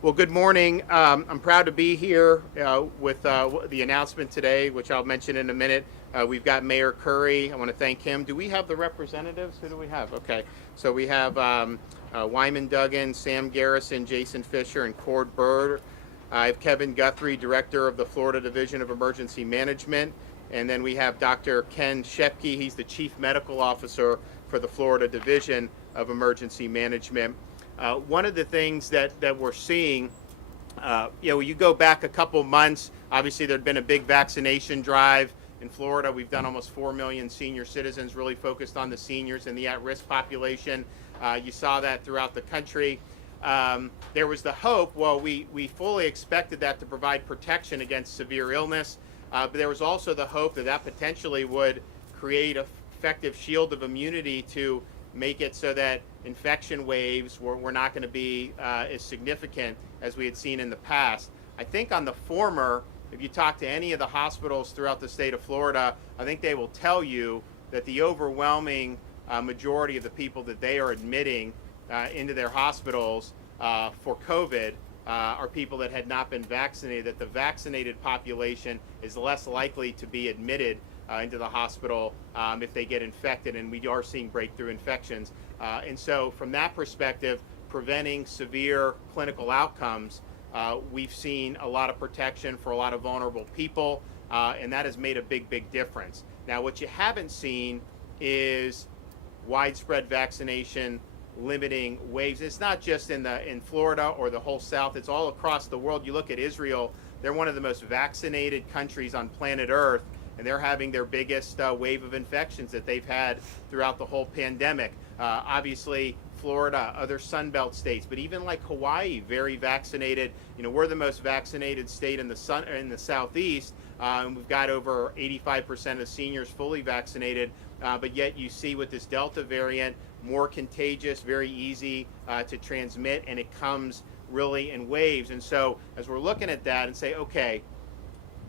Well, good morning. I'm proud to be here with the announcement today, which I'll mention in a minute. We've got Mayor Curry. I want to thank him. Do we have the representatives? Who do we have? Okay. So we have Wyman Duggan, Sam Garrison, Jason Fisher, and Cord Bird. I have Kevin Guthrie, Director of the Florida Division of Emergency Management. And then we have Dr. Ken Shepke. He's the Chief Medical Officer for the Florida Division of Emergency Management. One of the things that we're seeing, you go back a couple months, obviously there'd been a big vaccination drive in Florida. We've done almost 4 million senior citizens, really focused on the seniors and the at-risk population. You saw that throughout the country. There was the hope, we fully expected that to provide protection against severe illness, but there was also the hope that that potentially would create an effective shield of immunity to make it so that infection waves were not going to be as significant as we had seen in the past. I think on the former, if you talk to any of the hospitals throughout the state of Florida, I think they will tell you that the overwhelming majority of the people that they are admitting into their hospitals for COVID are people that had not been vaccinated, that the vaccinated population is less likely to be admitted into the hospital if they get infected, and we are seeing breakthrough infections. And so from that perspective, preventing severe clinical outcomes, we've seen a lot of protection for a lot of vulnerable people, and that has made a big difference. Now, what you haven't seen is widespread vaccination limiting waves. It's not just in Florida or the whole South, it's all across the world. You look at Israel, they're one of the most vaccinated countries on planet Earth, and they're having their biggest wave of infections that they've had throughout the whole pandemic. Obviously, Florida, other Sunbelt states, but even like Hawaii, very vaccinated. We're the most vaccinated state in the Southeast, and we've got over 85% of seniors fully vaccinated. But yet you see with this Delta variant, more contagious, very easy to transmit, and it comes really in waves. And so as we're looking at that and say, okay,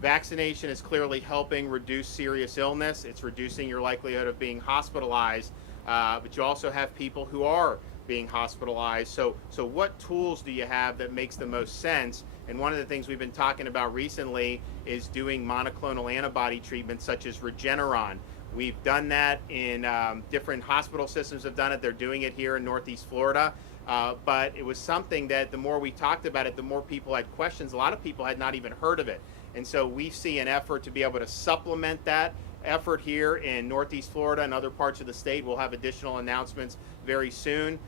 vaccination is clearly helping reduce serious illness. It's reducing your likelihood of being hospitalized, but you also have people who are being hospitalized. So what tools do you have that makes the most sense? And one of the things we've been talking about recently is doing monoclonal antibody treatments such as Regeneron. We've done that in different hospital systems have done it. They're doing it here in Northeast Florida. But it was something that the more we talked about it, the more people had questions. A lot of people had not even heard of it. And so we see an effort to be able to supplement that effort here in Northeast Florida and other parts of the state. We'll have additional announcements very soon,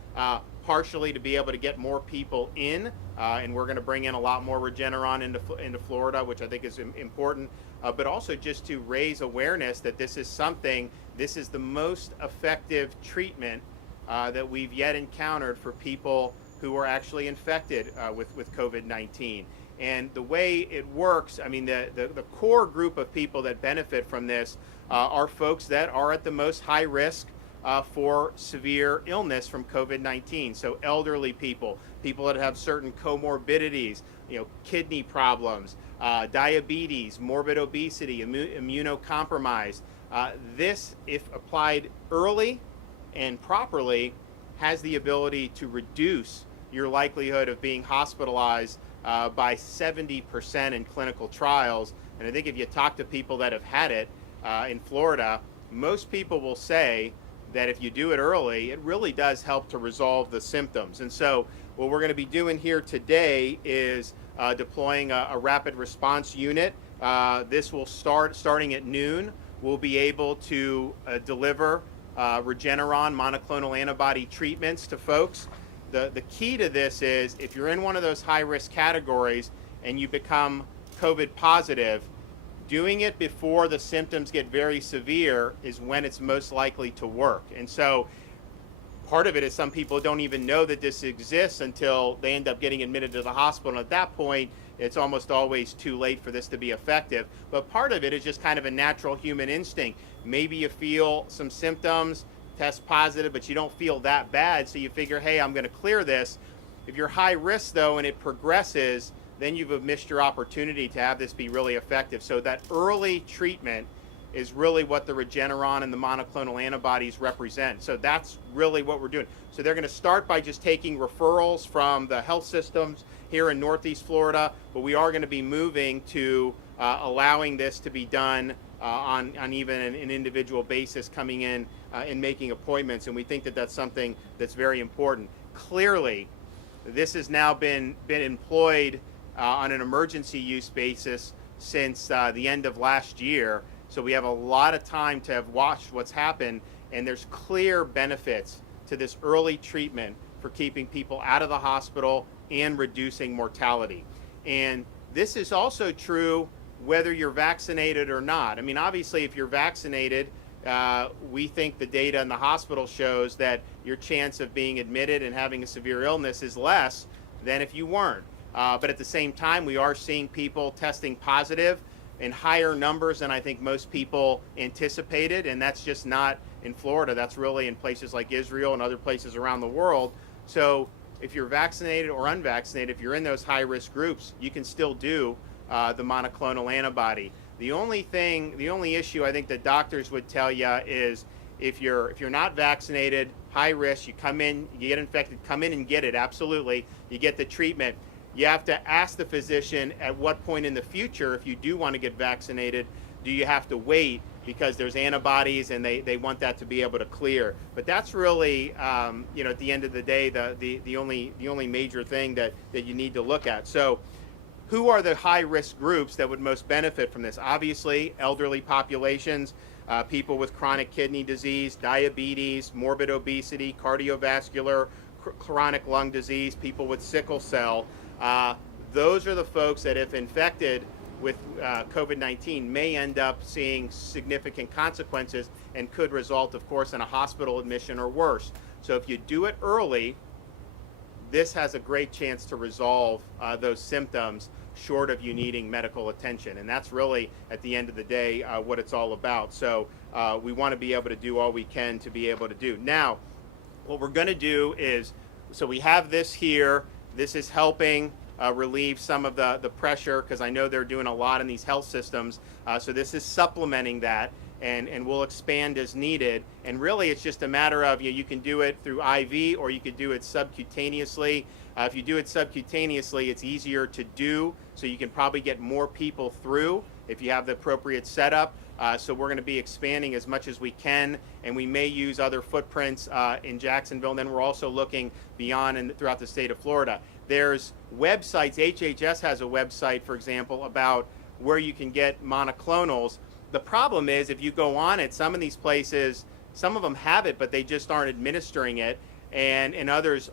partially to be able to get more people in, and we're going to bring in a lot more Regeneron into Florida, which I think is important, but also just to raise awareness that this is the most effective treatment that we've yet encountered for people who are actually infected with COVID-19. And the way it works, I mean, the core group of people that benefit from this are folks that are at the most high risk for severe illness from COVID-19. So elderly people that have certain comorbidities, kidney problems, diabetes, morbid obesity, immunocompromised. This, if applied early and properly, has the ability to reduce your likelihood of being hospitalized by 70% in clinical trials. And I think if you talk to people that have had it in Florida, most people will say that if you do it early, it really does help to resolve the symptoms. And so what we're going to be doing here today is deploying a rapid response unit. This will starting at noon. We'll be able to deliver Regeneron monoclonal antibody treatments to folks. The key to this is if you're in one of those high-risk categories and you become COVID positive, doing it before the symptoms get very severe is when it's most likely to work. And so part of it is some people don't even know that this exists until they end up getting admitted to the hospital. And at that point, it's almost always too late for this to be effective. But part of it is just kind of a natural human instinct. Maybe you feel some symptoms, test positive, but you don't feel that bad, so you figure, hey, I'm going to clear this. If you're high risk, though, and it progresses, then you've missed your opportunity to have this be really effective. So that early treatment is really what the Regeneron and the monoclonal antibodies represent. So that's really what we're doing. So they're going to start by just taking referrals from the health systems here in Northeast Florida, but we are going to be moving to allowing this to be done on even an individual basis, coming in and making appointments. And we think that that's something that's very important. Clearly, this has now been employed on an emergency use basis since the end of last year. So we have a lot of time to have watched what's happened, and there's clear benefits to this early treatment for keeping people out of the hospital and reducing mortality. And this is also true whether you're vaccinated or not. I mean, obviously, if you're vaccinated, we think the data in the hospital shows that your chance of being admitted and having a severe illness is less than if you weren't. But at the same time, we are seeing people testing positive in higher numbers than I think most people anticipated, and that's just not in Florida. That's really in places like Israel and other places around the world. So if you're vaccinated or unvaccinated, if you're in those high-risk groups, you can still do the monoclonal antibody. The only issue I think that doctors would tell you is if you're not vaccinated, high risk, you come in, you get infected, come in and get it, absolutely. You get the treatment. You have to ask the physician at what point in the future, if you do want to get vaccinated, do you have to wait because there's antibodies and they want that to be able to clear. But that's really, at the end of the day, the only major thing that you need to look at. So who are the high-risk groups that would most benefit from this? Obviously, elderly populations, people with chronic kidney disease, diabetes, morbid obesity, cardiovascular, chronic lung disease, people with sickle cell. Those are the folks that, if infected with COVID-19, may end up seeing significant consequences and could result, of course, in a hospital admission or worse. So if you do it early, this has a great chance to resolve those symptoms short of you needing medical attention. And that's really, at the end of the day, what it's all about. So we want to be able to do all we can to be able to do. Now, what we're going to do is, so we have this here. This is helping relieve some of the pressure, because I know they're doing a lot in these health systems. So this is supplementing that, and we'll expand as needed. And really, it's just a matter of you can do it through IV or you could do it subcutaneously. If you do it subcutaneously, it's easier to do, so you can probably get more people through if you have the appropriate setup. So we're going to be expanding as much as we can, and we may use other footprints in Jacksonville. And then we're also looking beyond and throughout the state of Florida. There's websites. HHS has a website, for example, about where you can get monoclonals. The problem is, if you go on it, some of these places, some of them have it, but they just aren't administering it, and others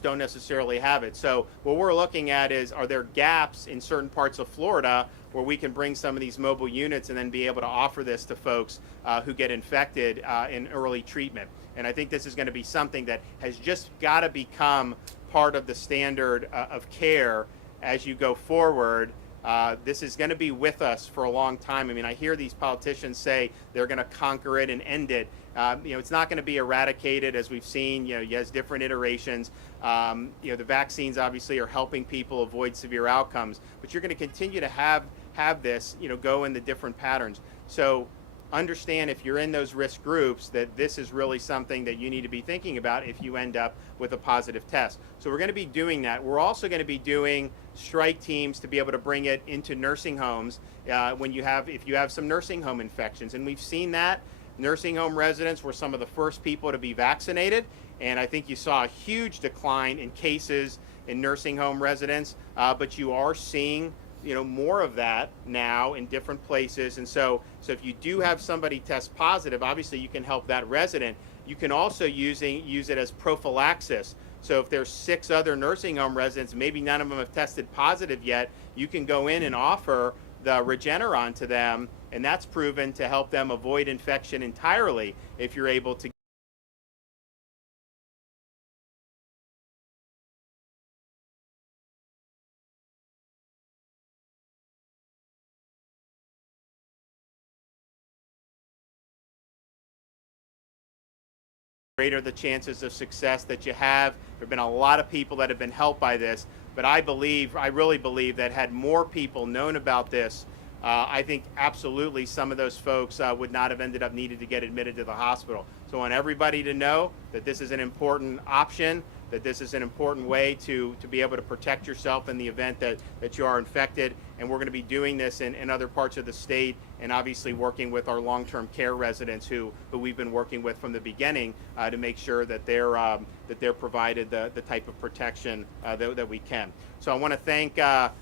don't necessarily have it. So what we're looking at is, are there gaps in certain parts of Florida where we can bring some of these mobile units and then be able to offer this to folks who get infected in early treatment. And I think this is going to be something that has just got to become part of the standard of care as you go forward. This is going to be with us for a long time. I mean, I hear these politicians say they're going to conquer it and end it. It's not going to be eradicated, as we've seen. Has different iterations. The vaccines obviously are helping people avoid severe outcomes, but you're going to continue to have this, go in the different patterns. So understand, if you're in those risk groups, that this is really something that you need to be thinking about if you end up with a positive test. So we're going to be doing that. We're also going to be doing strike teams to be able to bring it into nursing homes if you have some nursing home infections. And we've seen that. Nursing home residents were some of the first people to be vaccinated, and I think you saw a huge decline in cases in nursing home residents, but you are seeing more of that now in different places. And so if you do have somebody test positive, obviously you can help that resident. You can also use it as prophylaxis. So if there's 6 other nursing home residents, maybe none of them have tested positive yet, you can go in and offer the Regeneron to them, and that's proven to help them avoid infection entirely if you're able to greater the chances of success that you have. There have been a lot of people that have been helped by this, but I really believe that had more people known about this I think absolutely some of those folks would not have ended up needing to get admitted to the hospital. So I want everybody to know that this is an important option, that this is an important way to be able to protect yourself in the event that you are infected. And we're going to be doing this in other parts of the state, and obviously working with our long-term care residents who we've been working with from the beginning to make sure that they're provided the type of protection that we can. So I want to thank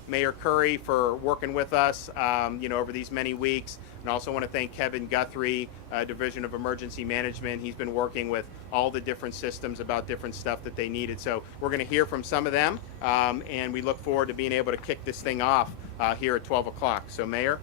Mayor Curry for working with us over these many weeks. And also want to thank Kevin Guthrie, Division of Emergency Management. He's been working with all the different systems about different stuff that they needed. So we're going to hear from some of them, and we look forward to being able to kick this thing off here at 12 o'clock. So Mayor?